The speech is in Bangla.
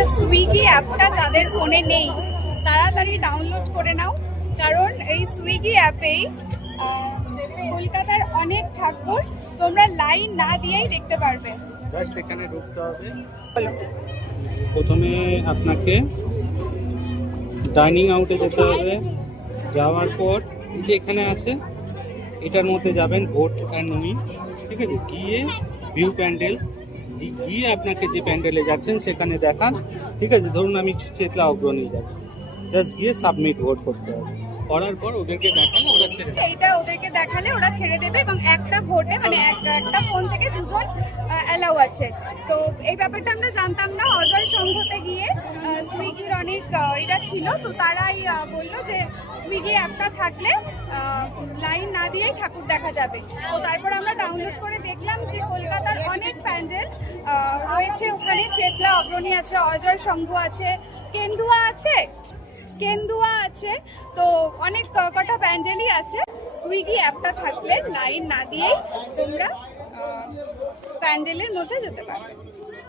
আচ্ছা, সুইগি অ্যাপটা যাদের ফোনে নেই তাড়াতাড়ি ডাউনলোড করে নাও, কারণ এই সুইগি অ্যাপেই কলকাতার অনেক ঠাকুর তোমরা লাইন না দিয়েই দেখতে পারবে। জাস্ট এখানে ঢুকতে হবে। প্রথমে আপনাকে ডাইনিং আউটে যেতে হবে, যাওয়ার পর যে এখানে আছে এটার মধ্যে যাবেন ভোট অ্যান্ড উইন, ঠিক আছে। গিয়ে ভিউ প্যান্ডেল, গিয়ে আপনাকে যে প্যান্ডেলে যাচ্ছেন সেখানে দেখান, ঠিক আছে। ধরুন আমি চেতলা অগ্রণী যাচ্ছি, জাস্ট গিয়ে সাবমিট ভোট করতে হবে। করার পর ওদেরকে দেখালে ওরা ছেড়ে দেবে। এইটা ওদেরকে দেখালে ওরা ছেড়ে দেবে, এবং একটা ভোটে মানে একটা ফোন থেকে দুজন অ্যালাউ আছে। তো এই ব্যাপারটা আমরা জানতাম না। অজয় সংঘতে গিয়ে সুইগির অনেক এটা ছিল, তো তারাই বললো যে সুইগি অ্যাপটা থাকলে লাইন না দিয়েই ঠাকুর দেখা যাবে। তো তারপর আমরা ডাউনলোড করে দেখলাম যে কলকাতার অনেক প্যান্ডেল রয়েছে ওখানে। চেতলা অগ্রণী আছে, অজয় সংঘ আছে, কেন্দুয়া আছে, তো অনেক কটা প্যান্ডেলই আছে। সুইগি অ্যাপটা থাকলে লাইন না দিয়েই তোমরা প্যান্ডেলের মধ্যে যেতে পারবে।